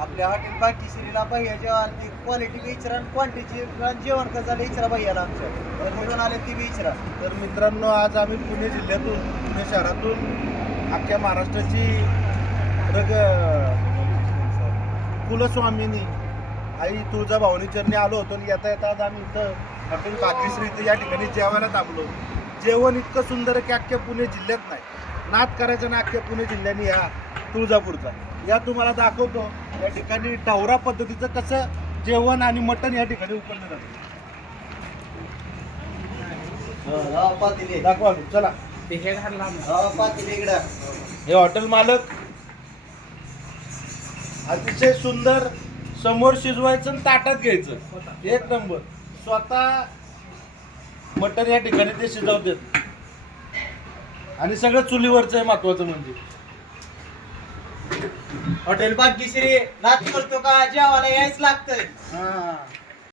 आपल्या हॉटेल बाकीश्रीला भैया जेव्हा क्वालिटी बी विचारा आणि क्वांटिटी जेवण कसं झालं विचारा भैयाला आमच्या तर कुठून आले ती बी विचारा. तर मित्रांनो, आज आम्ही पुणे जिल्ह्यातून, पुणे शहरातून अख्ख्या महाराष्ट्राची रग कुलस्वामिनी आई तुळजाभवानी चरणी आलो होतो आणि येता येता आज आम्ही इथं हॉटेल भाग्यश्री इथं या ठिकाणी जेवायला थांबलो. जेवण इतकं सुंदर आहे की अख्ख्या पुणे जिल्ह्यात नाही. नाद करायचा ना अख्ख्या पुणे जिल्ह्याने या तुळजापूरचा. या तुम्हाला दाखवतो या ठिकाणी टावरा पद्धतीचं कसं जेवण आणि मटण या ठिकाणी उपलब्ध जातं. पातेले दाखवा चला. पातेले इकडं. हे हॉटेल मालक अतिशय सुंदर, समोर शिजवायचं आणि ताटात घ्यायचं, एक नंबर. स्वतः मटण या ठिकाणी ते शिजवतात आणि सगळं चुलीवरचं आहे. महत्वाचं म्हणजे हॉटेल भाग्यश्री नात करतो का जेवायला यायच लागतंय. हा